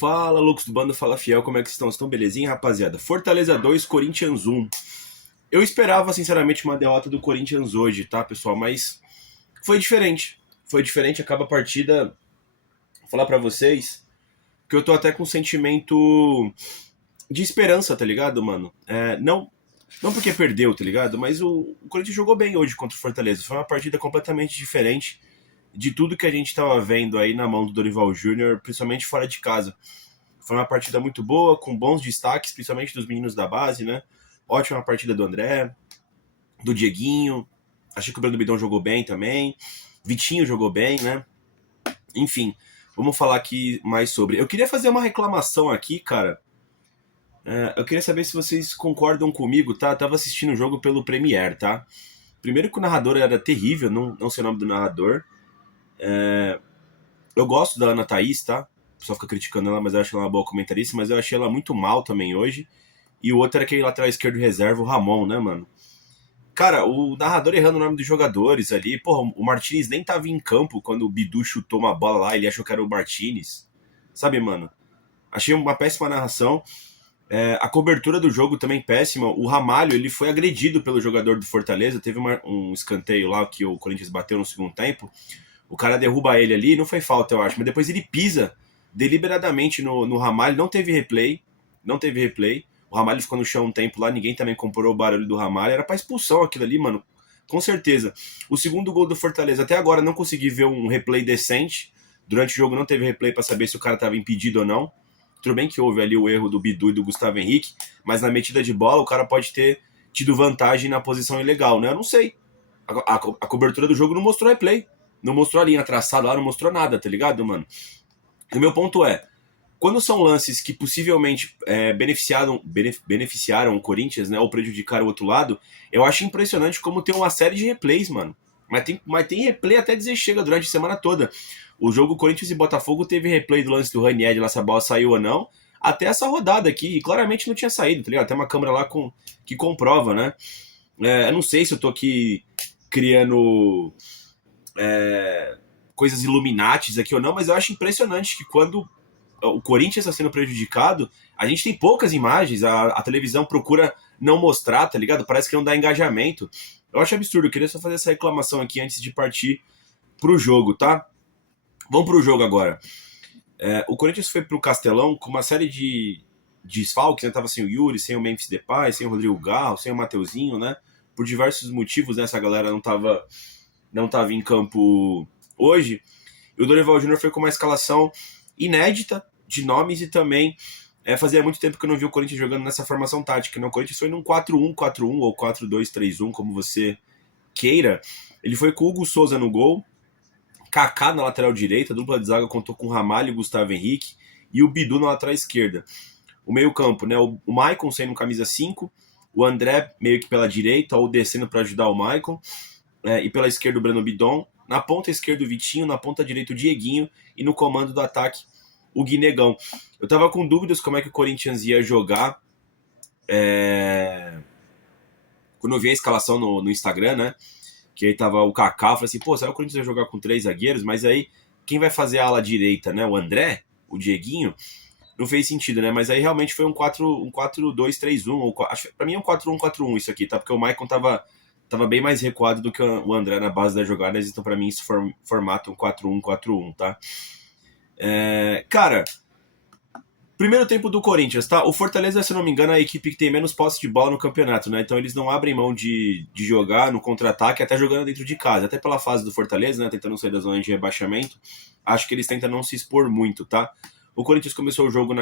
Fala, loucos do bando, fala fiel, como é que estão? Estão belezinha, rapaziada? Fortaleza 2, Corinthians 1. Eu esperava, sinceramente, uma derrota do Corinthians hoje, tá, pessoal? Mas foi diferente. Foi diferente, acaba a partida. Vou falar pra vocês que eu tô até com um sentimento de esperança, tá ligado, mano? Não porque perdeu, tá ligado? Mas o Corinthians jogou bem hoje contra o Fortaleza. Foi uma partida completamente diferente de tudo que a gente tava vendo aí na mão do Dorival Júnior, principalmente fora de casa. Foi uma partida muito boa, com bons destaques, principalmente dos meninos da base, né? Ótima partida do André, do Dieguinho. Achei que o Brando Bidon jogou bem também. Vitinho jogou bem, né? Enfim, vamos falar aqui mais sobre. Eu queria fazer uma reclamação aqui, cara. Eu queria saber se vocês concordam comigo, tá? Eu tava assistindo o jogo pelo Premiere, tá? Primeiro que o narrador era terrível, não sei o nome do narrador. Eu gosto da Ana Thaís, tá? O pessoal fica criticando ela, mas eu acho ela uma boa comentarista, mas eu achei ela muito mal também hoje. E o outro era aquele lateral esquerdo reserva, o Ramon, né, mano? Cara, o narrador errando o nome dos jogadores ali. Porra, o Martinez nem tava em campo quando o Bidu chutou uma bola lá, ele achou que era o Martinez. Sabe, mano? Achei uma péssima narração. A cobertura do jogo também péssima. O Ramalho, ele foi agredido pelo jogador do Fortaleza. Teve um escanteio lá que o Corinthians bateu no segundo tempo. O cara derruba ele ali, não foi falta, eu acho. Mas depois ele pisa deliberadamente no Ramalho. Não teve replay. Não teve replay. O Ramalho ficou no chão um tempo lá, ninguém também comparou o barulho do Ramalho. Era pra expulsão aquilo ali, mano. Com certeza. O segundo gol do Fortaleza, até agora não consegui ver um replay decente. Durante o jogo não teve replay pra saber se o cara tava impedido ou não. Tudo bem que houve ali o erro do Bidu e do Gustavo Henrique, mas na metida de bola o cara pode ter tido vantagem na posição ilegal, né? Eu não sei. A cobertura do jogo não mostrou replay. Não mostrou a linha traçada lá, não mostrou nada, tá ligado, mano? E o meu ponto é, quando são lances que possivelmente beneficiaram o Corinthians, né, ou prejudicaram o outro lado, eu acho impressionante como tem uma série de replays, mano. Mas tem replay até dizer chega durante a semana toda. O jogo Corinthians e Botafogo teve replay do lance do Ranieri lá se a bola saiu ou não, até essa rodada aqui, e claramente não tinha saído, tá ligado? Tem uma câmera lá que comprova, né? Eu não sei se eu tô aqui criando coisas Illuminatis aqui ou não, mas eu acho impressionante que quando o Corinthians está sendo prejudicado, a gente tem poucas imagens, a televisão procura não mostrar, tá ligado? Parece que não dá engajamento. Eu acho absurdo, eu queria só fazer essa reclamação aqui antes de partir pro jogo, tá? Vamos pro jogo agora. O Corinthians foi pro Castelão com uma série de desfalques, né? Tava sem o Yuri, sem o Memphis Depay, sem o Rodrigo Garro, sem o Mateuzinho, né? Por diversos motivos, né? Essa galera não tava em campo hoje. E o Dorival Júnior foi com uma escalação inédita de nomes e também fazia muito tempo que eu não vi o Corinthians jogando nessa formação tática. Né? O Corinthians foi num 4-1-4-1 ou 4-2-3-1, como você queira. Ele foi com o Hugo Souza no gol, Kaká na lateral direita, a dupla de zaga contou com Ramalho e Gustavo Henrique e o Bidu na lateral esquerda. O meio campo, né? O Maicon sendo camisa 5, o André meio que pela direita ou descendo para ajudar o Maicon, e pela esquerda o Breno Bidon, na ponta esquerda o Vitinho, na ponta direita o Dieguinho e no comando do ataque o Guinegão. Eu tava com dúvidas como é que o Corinthians ia jogar quando eu vi a escalação no Instagram, né? Que aí tava o Kaká, eu falei assim, pô, será que o Corinthians vai jogar com 3 zagueiros? Mas aí, quem vai fazer a ala direita, né? O André, o Dieguinho, não fez sentido, né? Mas aí realmente foi um 4-2-3-1, ou, pra mim é um 4-1-4-1 isso aqui, tá? Porque o Maicon tava bem mais recuado do que o André na base das jogadas, então pra mim isso formata um 4-1-4-1, tá? Cara, primeiro tempo do Corinthians, tá? O Fortaleza, se não me engano, é a equipe que tem menos posse de bola no campeonato, né? Então eles não abrem mão de jogar no contra-ataque, até jogando dentro de casa. Até pela fase do Fortaleza, né? Tentando sair da zona de rebaixamento. Acho que eles tentam não se expor muito, tá? O Corinthians começou o jogo com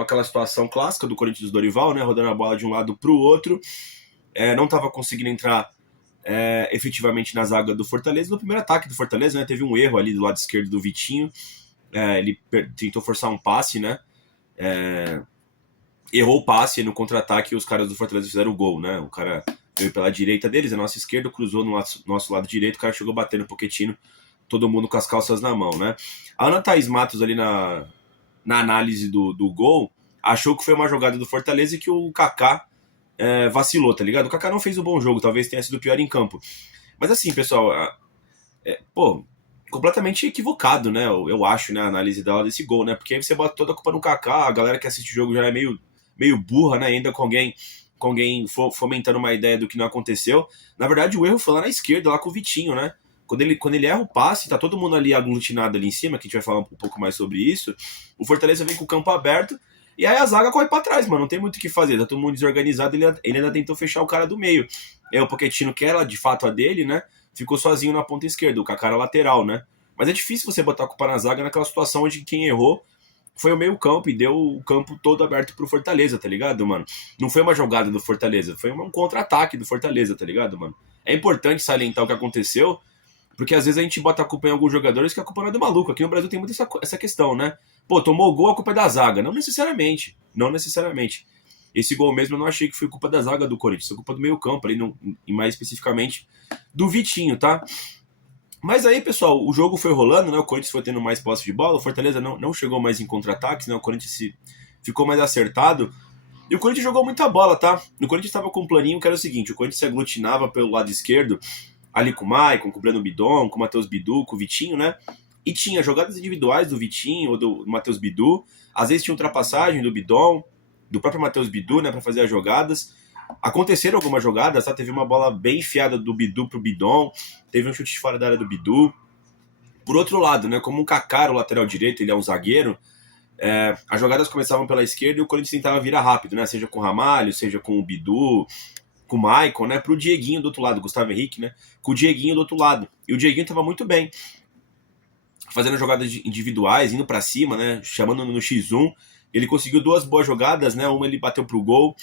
aquela situação clássica do Corinthians do Dorival, né? Rodando a bola de um lado pro outro. Não tava conseguindo entrar efetivamente na zaga do Fortaleza. No primeiro ataque do Fortaleza, né? Teve um erro ali do lado esquerdo do Vitinho. Ele tentou forçar um passe, né? Errou o passe no contra-ataque e os caras do Fortaleza fizeram o gol, né? O cara veio pela direita deles, a nossa esquerda, cruzou no nosso lado direito, o cara chegou batendo o Pochettino, todo mundo com as calças na mão, né? A Ana Thaís Matos ali na análise do gol, achou que foi uma jogada do Fortaleza e que o Kaká vacilou, tá ligado? O Kaká não fez um bom jogo, talvez tenha sido pior em campo. Mas assim, pessoal, pô, completamente equivocado, né? Eu acho, né? A análise dela desse gol, né? Porque aí você bota toda a culpa no Kaká, a galera que assiste o jogo já é meio burra, né? Ainda com alguém fomentando uma ideia do que não aconteceu. Na verdade, o erro foi lá na esquerda, lá com o Vitinho, né? Quando ele erra o passe, tá todo mundo ali aglutinado ali em cima, que a gente vai falar um pouco mais sobre isso. O Fortaleza vem com o campo aberto, e aí a zaga corre pra trás, mano. Não tem muito o que fazer. Tá todo mundo desorganizado, ele ainda tentou fechar o cara do meio. É o Pochettino, que era de fato a dele, né? Ficou sozinho na ponta esquerda, com a cara lateral, né? Mas é difícil você botar a culpa na zaga naquela situação onde quem errou foi o meio campo e deu o campo todo aberto pro Fortaleza, tá ligado, mano? Não foi uma jogada do Fortaleza, foi um contra-ataque do Fortaleza, tá ligado, mano? É importante salientar o que aconteceu, porque às vezes a gente bota a culpa em alguns jogadores que a culpa não é do maluco. Aqui no Brasil tem muito essa questão, né? Pô, tomou o gol, a culpa é da zaga. Não necessariamente. Não necessariamente. Esse gol mesmo eu não achei que foi culpa da zaga do Corinthians, foi culpa do meio campo, ali, e mais especificamente do Vitinho, tá? Mas aí, pessoal, o jogo foi rolando, né? O Corinthians foi tendo mais posse de bola, o Fortaleza não chegou mais em contra-ataques, né? O Corinthians ficou mais acertado. E o Corinthians jogou muita bola, tá? O Corinthians estava com um planinho que era o seguinte: o Corinthians se aglutinava pelo lado esquerdo, ali com o Maicon, com o Breno Bidon, com o Matheus Bidu, com o Vitinho, né? E tinha jogadas individuais do Vitinho ou do Matheus Bidu. Às vezes tinha ultrapassagem do Bidon, do próprio Matheus Bidu, né? Para fazer as jogadas. Aconteceram algumas jogadas, tá? Teve uma bola bem enfiada do Bidu pro Bidon, teve um chute de fora da área do Bidu. Por outro lado, né, como um Kaká, o lateral direito, ele é um zagueiro, as jogadas começavam pela esquerda e o Corinthians tentava virar rápido, né? Seja com o Ramalho, seja com o Bidu, com o Maicon, né? Pro Dieguinho do outro lado, Gustavo Henrique, né? Com o Dieguinho do outro lado. E o Dieguinho tava muito bem, fazendo jogadas individuais, indo para cima, né? Chamando no X1. Ele conseguiu duas boas jogadas, né? Uma ele bateu pro gol,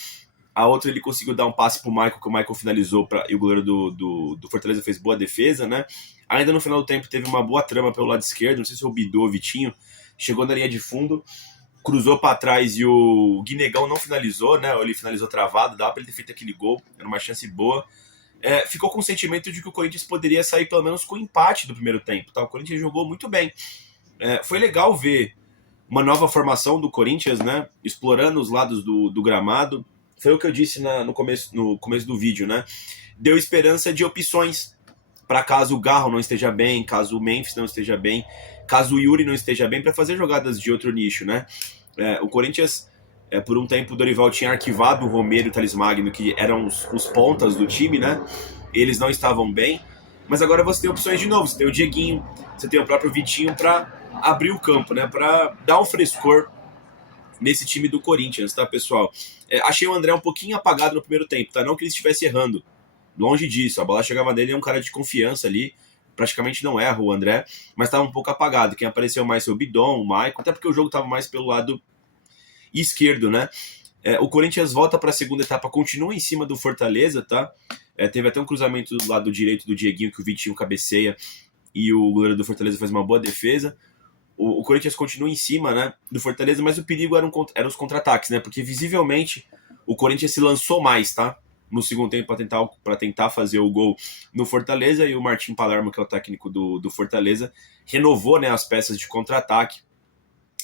a outra ele conseguiu dar um passe pro Michael, que o Michael finalizou e o goleiro do Fortaleza fez boa defesa, né? Ainda no final do tempo teve uma boa trama pelo lado esquerdo, não sei se o Bidu ou o Vitinho, chegou na linha de fundo, cruzou para trás e o Guinegão não finalizou, né? Ele finalizou travado, dava para ele ter feito aquele gol, era uma chance boa. Ficou com o sentimento de que o Corinthians poderia sair pelo menos com o empate do primeiro tempo, tá? O Corinthians jogou muito bem. Foi legal ver uma nova formação do Corinthians, né? Explorando os lados do gramado. Foi o que eu disse no começo do vídeo, né? Deu esperança de opções para caso o Garro não esteja bem, caso o Memphis não esteja bem, caso o Yuri não esteja bem, para fazer jogadas de outro nicho, né? O Corinthians, por um tempo, o Dorival tinha arquivado o Romero e o Thales Magno, que eram os pontas do time, né? Eles não estavam bem, mas agora você tem opções de novo. Você tem o Dieguinho, você tem o próprio Vitinho para abrir o campo, né? Para dar um frescor nesse time do Corinthians, tá, pessoal? Achei o André um pouquinho apagado no primeiro tempo, tá? Não que ele estivesse errando, longe disso. A bola chegava nele, é um cara de confiança ali, praticamente não erra o André, mas estava um pouco apagado. Quem apareceu mais foi o Bidon, o Maicon, até porque o jogo estava mais pelo lado esquerdo, né? O Corinthians volta para a segunda etapa, continua em cima do Fortaleza, tá? Teve até um cruzamento do lado direito do Dieguinho, que o Vitinho cabeceia, e o goleiro do Fortaleza faz uma boa defesa. O Corinthians continua em cima, né, do Fortaleza, mas o perigo eram os contra-ataques, né? Porque visivelmente o Corinthians se lançou mais, tá? No segundo tempo para tentar fazer o gol no Fortaleza, e o Martim Palermo, que é o técnico do Fortaleza, renovou, né, as peças de contra-ataque.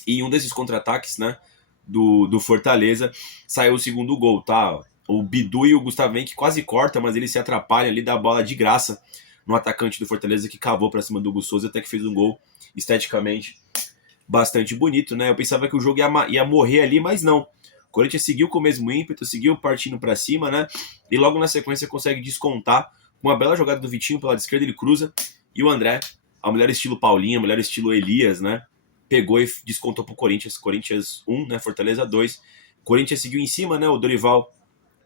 E um desses contra-ataques, né, do Fortaleza, saiu o segundo gol, tá? O Bidu e o Gustavo Henrique quase cortam, mas ele se atrapalha ali, dá a bola de graça no atacante do Fortaleza, que cavou para cima do Hugo Souza, até que fez um gol esteticamente bastante bonito, né? Eu pensava que o jogo ia morrer ali, mas não. O Corinthians seguiu com o mesmo ímpeto, seguiu partindo para cima, né? E logo na sequência consegue descontar com uma bela jogada do Vitinho pelo lado esquerdo, ele cruza, e o André, ao melhor estilo Paulinho, ao melhor estilo Elias, né? Pegou e descontou pro Corinthians. Corinthians 1, né? Fortaleza 2. Corinthians seguiu em cima, né? O Dorival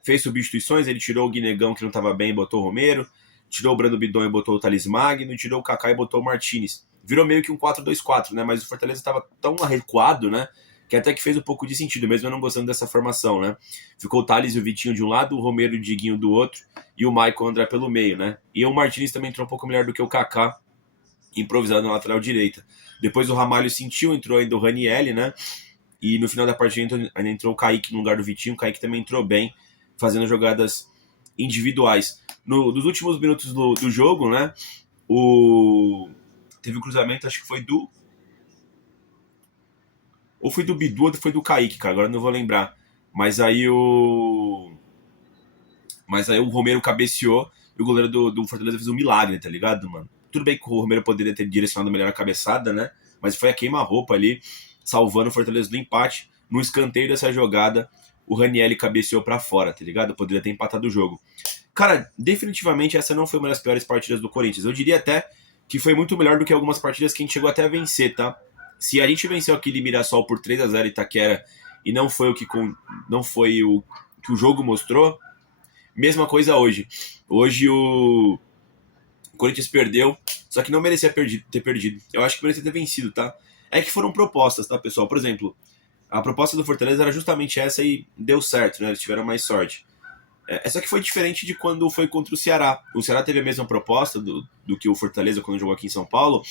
fez substituições, ele tirou o Guinegão, que não estava bem, e botou o Romero, tirou o Brando Bidon e botou o Thales Magno, tirou o Kaká e botou o Martinez. Virou meio que um 4-2-4, né? Mas o Fortaleza estava tão recuado, né? Que até que fez um pouco de sentido, mesmo eu não gostando dessa formação, né? Ficou o Thales e o Vitinho de um lado, o Romero e o Diguinho do outro, e o Maicon e o André pelo meio, né? E o Martinez também entrou um pouco melhor do que o Kaká, improvisado na lateral direita. Depois o Ramalho sentiu, entrou ainda o Ranielli, né? E no final da partida ainda entrou o Kaique no lugar do Vitinho. O Kaique também entrou bem, fazendo jogadas individuais. Nos últimos minutos do jogo, né? Teve um cruzamento, acho que foi ou foi do Bidu ou foi do Kaique, cara, agora não vou lembrar. Mas aí o Romero cabeceou e o goleiro do Fortaleza fez um milagre, tá ligado, mano? Tudo bem que o Romero poderia ter direcionado melhor a cabeçada, né? Mas foi a queima-roupa ali, salvando o Fortaleza do empate. No escanteio dessa jogada, o Ranieri cabeceou pra fora, tá ligado? Poderia ter empatado o jogo. Cara, definitivamente essa não foi uma das piores partidas do Corinthians. Eu diria até que foi muito melhor do que algumas partidas que a gente chegou até a vencer, tá? Se a gente venceu aquele Mirassol por 3-0 em Itaquera e não foi não foi o que o jogo mostrou, mesma coisa hoje. Hoje o Corinthians perdeu, só que não merecia ter perdido. Eu acho que merecia ter vencido, tá? É que foram propostas, tá, pessoal? Por exemplo, a proposta do Fortaleza era justamente essa e deu certo, né? Eles tiveram mais sorte. Só que foi diferente de quando foi contra o Ceará. O Ceará teve a mesma proposta do que o Fortaleza quando jogou aqui em São Paulo,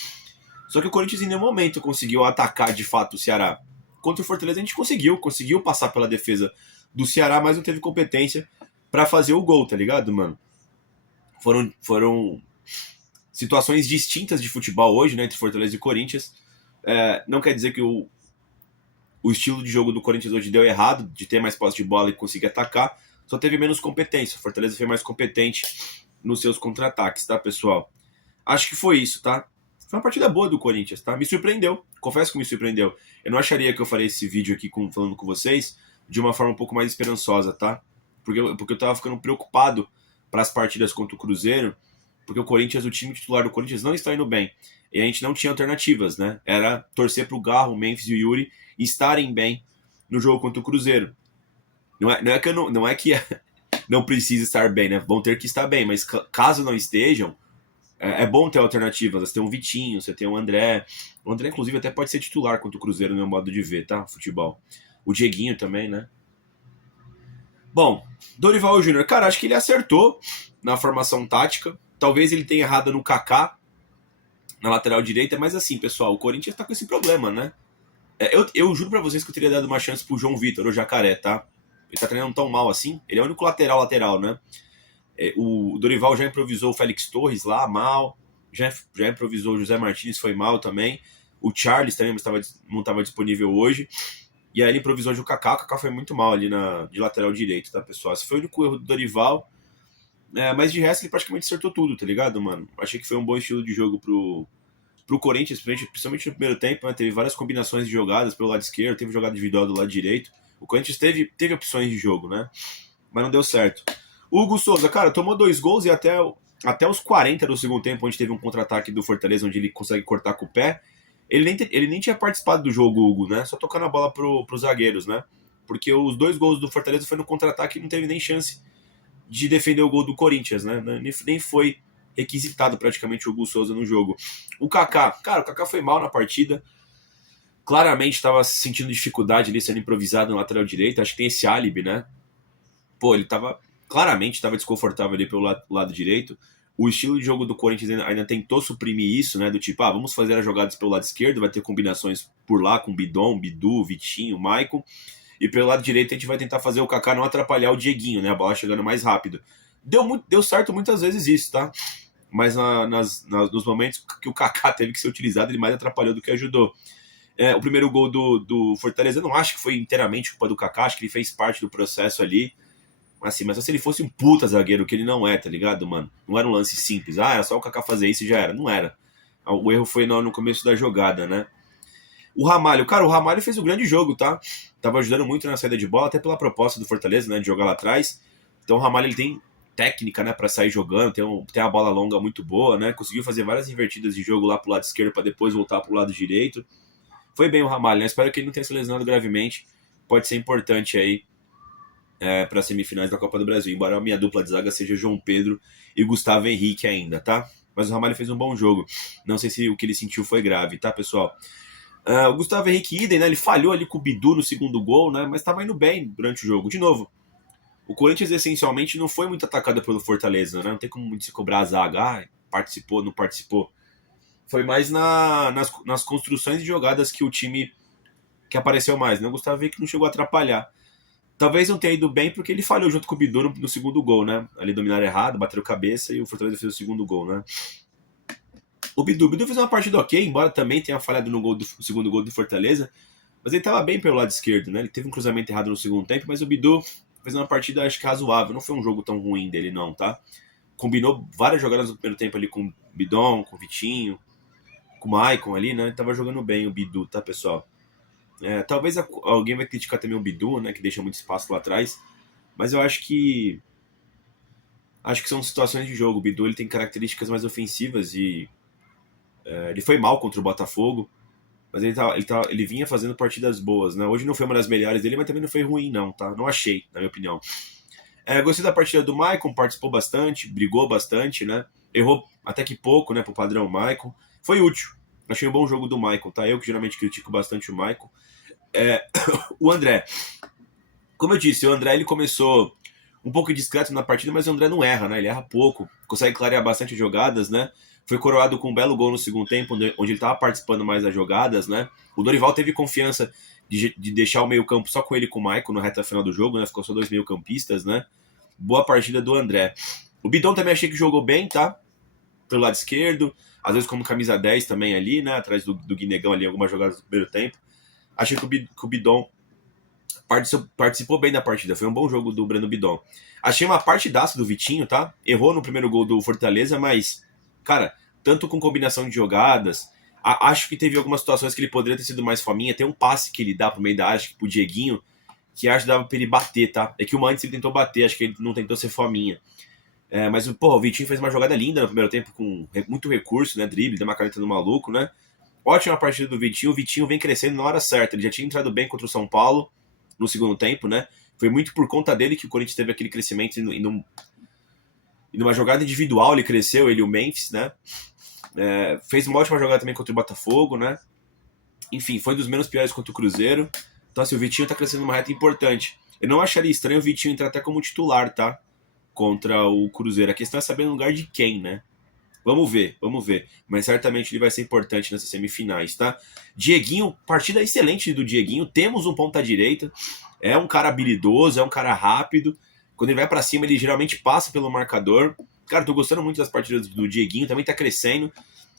só que o Corinthians em nenhum momento conseguiu atacar de fato o Ceará. Contra o Fortaleza a gente conseguiu passar pela defesa do Ceará, mas não teve competência pra fazer o gol, tá ligado, mano? Foram situações distintas de futebol hoje, né, entre Fortaleza e Corinthians. Não quer dizer que o estilo de jogo do Corinthians hoje deu errado, de ter mais posse de bola e conseguir atacar, só teve menos competência. O Fortaleza foi mais competente nos seus contra-ataques, tá, pessoal? Acho que foi isso, tá? Foi uma partida boa do Corinthians, tá? Me surpreendeu, confesso que me surpreendeu. Eu não acharia que eu faria esse vídeo aqui falando com vocês de uma forma um pouco mais esperançosa, tá? Porque eu tava ficando preocupado para as partidas contra o Cruzeiro, porque o time titular do Corinthians não está indo bem. E a gente não tinha alternativas, né? Era torcer pro Garro, o Memphis e o Yuri estarem bem no jogo contra o Cruzeiro. Não é que não precisa estar bem, né? Vão ter que estar bem, mas caso não estejam, é bom ter alternativas. Você tem um Vitinho, você tem um André. O André, inclusive, até pode ser titular contra o Cruzeiro, no meu modo de ver, tá? Futebol. O Dieguinho também, né? Bom, Dorival Júnior, cara, acho que ele acertou na formação tática. Talvez ele tenha errado no Kaká, na lateral direita, mas assim, pessoal, o Corinthians tá com esse problema, né? Eu juro pra vocês que eu teria dado uma chance pro João Vitor, o Jacaré, tá? Ele tá treinando tão mal assim. Ele é o único lateral, né? O Dorival já improvisou o Félix Torres lá, mal. Já improvisou o José Martins, foi mal também. O Charles também não estava disponível hoje. E aí ele improvisou o Kaká. O Kaká foi muito mal ali de lateral direito, tá, pessoal? Esse foi o único erro do Dorival. Mas de resto ele praticamente acertou tudo, tá ligado, mano? Achei que foi um bom estilo de jogo pro Corinthians, principalmente no primeiro tempo, né? Teve várias combinações de jogadas pelo lado esquerdo, teve jogada individual do lado direito. O Corinthians teve opções de jogo, né? Mas não deu certo. O Hugo Souza, cara, tomou 2 gols e até os 40 do segundo tempo, onde teve um contra-ataque do Fortaleza, onde ele consegue cortar com o pé, ele nem tinha participado do jogo, o Hugo, né? Só tocando a bola pros zagueiros, né? Porque os 2 gols do Fortaleza foi no contra-ataque e não teve nem chance de defender o gol do Corinthians, né? Nem foi requisitado praticamente o Hugo Souza no jogo. O Kaká, cara, o Kaká foi mal na partida. Claramente estava sentindo dificuldade ali, sendo improvisado na lateral direita. Acho que tem esse álibi, né? Pô, ele claramente estava desconfortável ali pelo lado direito. O estilo de jogo do Corinthians ainda tentou suprimir isso, né? Do tipo, vamos fazer as jogadas pelo lado esquerdo, vai ter combinações por lá com Bidon, Bidu, Vitinho, Maicon. E pelo lado direito a gente vai tentar fazer o Kaká não atrapalhar o Dieguinho, né? A bola chegando mais rápido. Deu certo muitas vezes isso, tá? Mas nos momentos que o Kaká teve que ser utilizado, ele mais atrapalhou do que ajudou. O primeiro gol do Fortaleza, eu não acho que foi inteiramente culpa do Kaká, acho que ele fez parte do processo ali. Assim, mas só se ele fosse um puta zagueiro, que ele não é, tá ligado, mano? Não era um lance simples. Era só o Kaká fazer isso e já era. Não era. O erro foi no começo da jogada, né? O Ramalho, cara, o Ramalho fez um grande jogo, tá? Tava ajudando muito na saída de bola, até pela proposta do Fortaleza, né, de jogar lá atrás. Então o Ramalho, ele tem técnica, né, pra sair jogando, tem uma bola longa muito boa, né? Conseguiu fazer várias invertidas de jogo lá pro lado esquerdo pra depois voltar pro lado direito. Foi bem o Ramalho, né? Espero que ele não tenha se lesionado gravemente. Pode ser importante aí para semifinais da Copa do Brasil, embora a minha dupla de zaga seja João Pedro e Gustavo Henrique ainda, tá? Mas o Ramalho fez um bom jogo. Não sei se o que ele sentiu foi grave, tá, pessoal? O Gustavo Henrique idem, né? Ele falhou ali com o Bidu no segundo gol, né? Mas estava indo bem durante o jogo. De novo, o Corinthians essencialmente não foi muito atacado pelo Fortaleza, né? Não tem como muito se cobrar a zaga. Participou, não participou. Foi mais nas construções de jogadas que o time que apareceu mais, né? O Gustavo Henrique não chegou a atrapalhar. Talvez não tenha ido bem porque ele falhou junto com o Bidu no segundo gol, né? Ali dominaram errado, bateram cabeça e o Fortaleza fez o segundo gol, né? O Bidu fez uma partida ok, embora também tenha falhado no segundo gol do Fortaleza, mas ele estava bem pelo lado esquerdo, né? Ele teve um cruzamento errado no segundo tempo, mas o Bidu fez uma partida, acho que razoável. Não foi um jogo tão ruim dele, não, tá? combinou várias jogadas no primeiro tempo ali com o Bidon, com o Vitinho, com o Maicon ali, né? Tava jogando bem o Bidu, tá, pessoal? Talvez alguém vai criticar também o Bidu, né? Que deixa muito espaço lá atrás. Mas eu acho que são situações de jogo. O Bidu ele tem características mais ofensivas e ele foi mal contra o Botafogo, mas ele vinha fazendo partidas boas, né? Hoje não foi uma das melhores dele, mas também não foi ruim, não, tá? Não achei, na minha opinião. Gostei da partida do Maicon, participou bastante, brigou bastante, né? Errou até que pouco, né, pro padrão Maicon. Foi útil. Achei um bom jogo do Maicon, tá? Eu que geralmente critico bastante o Maicon. O André. Como eu disse, o André ele começou um pouco discreto na partida, mas o André não erra, né? Ele erra pouco, consegue clarear bastante jogadas, né? Foi coroado com um belo gol no segundo tempo, onde ele estava participando mais das jogadas, né? O Dorival teve confiança de deixar o meio-campo só com ele e com o Maicon na reta final do jogo, né? Ficou só 2 meio-campistas, né? Boa partida do André. O Bidon também achei que jogou bem, tá? Pelo lado esquerdo, às vezes como camisa 10 também ali, né? Atrás do Guinegão ali, algumas jogadas do primeiro tempo. Achei que o Bidon participou bem da partida. Foi um bom jogo do Breno Bidon. Achei uma partidaça do Vitinho, tá? Errou no primeiro gol do Fortaleza, mas, cara, tanto com combinação de jogadas, acho que teve algumas situações que ele poderia ter sido mais fominha. Tem um passe que ele dá pro meio da área, pro Dieguinho, que acho que dava pra ele bater, tá? É que o Mantes ele tentou bater, acho que ele não tentou ser fominha. Mas, porra, o Vitinho fez uma jogada linda no primeiro tempo, com muito recurso, né? Drible, deu uma caneta no maluco, né? Ótima partida do Vitinho. O Vitinho vem crescendo na hora certa. Ele já tinha entrado bem contra o São Paulo no segundo tempo, né? Foi muito por conta dele que o Corinthians teve aquele crescimento e numa jogada individual ele cresceu, ele e o Memphis, né? Fez uma ótima jogada também contra o Botafogo, né? Enfim, foi um dos menos piores contra o Cruzeiro. Então, assim, o Vitinho tá crescendo numa reta importante. Eu não acharia estranho o Vitinho entrar até como titular, tá? Contra o Cruzeiro. A questão é saber no lugar de quem, né? Vamos ver. Mas certamente ele vai ser importante nessas semifinais, tá? Dieguinho, partida excelente do Dieguinho. Temos um ponta-direita. É um cara habilidoso, é um cara rápido. Quando ele vai pra cima, ele geralmente passa pelo marcador. Cara, tô gostando muito das partidas do Dieguinho. Também tá crescendo.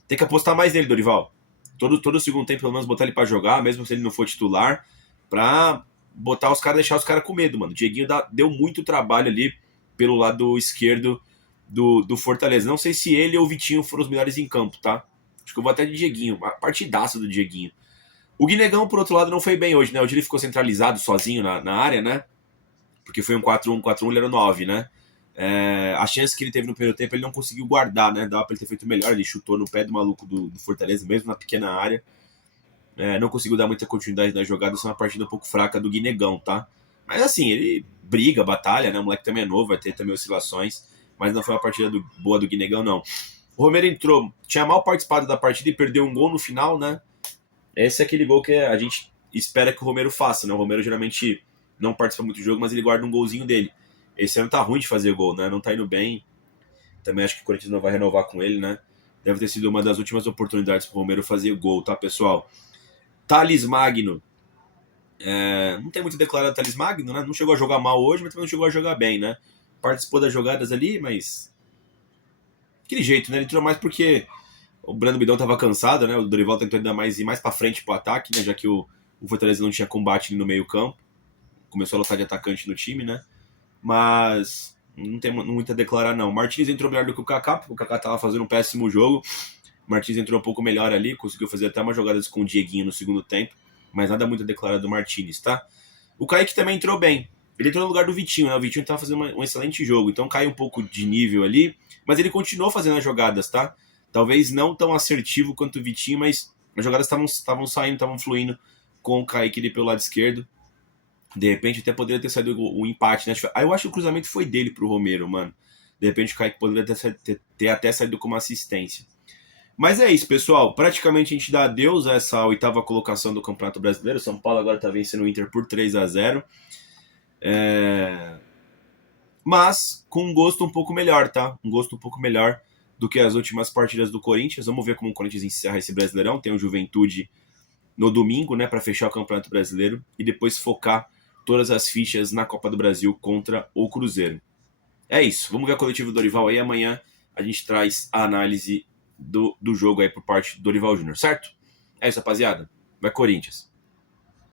Tem que apostar mais nele, Dorival. Todo o segundo tempo, pelo menos, botar ele pra jogar, mesmo se ele não for titular, pra botar os caras, deixar os caras com medo, mano. O Dieguinho deu muito trabalho ali pelo lado esquerdo do Fortaleza. Não sei se ele ou o Vitinho foram os melhores em campo, tá? Acho que eu vou até de Dieguinho. Uma partidaça do Dieguinho. O Guinegão, por outro lado, não foi bem hoje, né? Hoje ele ficou centralizado sozinho na área, né? Porque foi um 4-1, 4-1, ele era 9, né? A chance que ele teve no primeiro tempo, ele não conseguiu guardar, né? Dava pra ele ter feito melhor. Ele chutou no pé do maluco do Fortaleza, mesmo na pequena área. Não conseguiu dar muita continuidade na jogada. Isso é uma partida um pouco fraca do Guinegão, tá? Mas assim, ele briga, batalha, né? O moleque também é novo, vai ter também oscilações. Mas não foi uma partida boa do Guinegão, não. O Romero entrou, tinha mal participado da partida e perdeu um gol no final, né? Esse é aquele gol que a gente espera que o Romero faça, né? O Romero geralmente não participa muito do jogo, mas ele guarda um golzinho dele. Esse ano tá ruim de fazer gol, né? Não tá indo bem. Também acho que o Corinthians não vai renovar com ele, né? Deve ter sido uma das últimas oportunidades pro Romero fazer gol, tá, pessoal? Thales Magno. Não tem muito declarado Thales Magno, né? Não chegou a jogar mal hoje, mas também não chegou a jogar bem, né? Participou das jogadas ali, mas... aquele jeito, né? Ele entrou mais porque o Breno Bidon tava cansado, né? O Dorival tentou ainda ir mais pra frente pro ataque, né? Já que o Fortaleza não tinha combate no meio campo. Começou a lotar de atacante no time, né? Mas não tem muito a declarar, não. O Martins entrou melhor do que o Kaká, porque o Kaká tava fazendo um péssimo jogo. O Martins entrou um pouco melhor ali, conseguiu fazer até umas jogadas com o Dieguinho no segundo tempo, mas nada muito a declarar do Martins, tá? O Kaique também entrou bem. Ele entrou no lugar do Vitinho, né? O Vitinho tava fazendo um excelente jogo, então caiu um pouco de nível ali, mas ele continuou fazendo as jogadas, tá? Talvez não tão assertivo quanto o Vitinho, mas as jogadas estavam saindo, estavam fluindo com o Kaique ali pelo lado esquerdo. De repente até poderia ter saído o empate, né? Eu acho que o cruzamento foi dele pro Romero, mano. De repente o Kaique poderia ter até saído com uma assistência. Mas é isso, pessoal. Praticamente a gente dá adeus a essa 8ª colocação do Campeonato Brasileiro. São Paulo agora tá vencendo o Inter por 3-0. Mas com um gosto um pouco melhor, tá? Um gosto um pouco melhor do que as últimas partidas do Corinthians. Vamos ver como o Corinthians encerra esse Brasileirão. Tem o Juventude no domingo, né, para fechar o Campeonato Brasileiro e depois focar todas as fichas na Copa do Brasil contra o Cruzeiro. É isso. Vamos ver a coletiva do Dorival aí. Amanhã a gente traz a análise do jogo aí por parte do Dorival Júnior, certo? É isso, rapaziada. Vai Corinthians.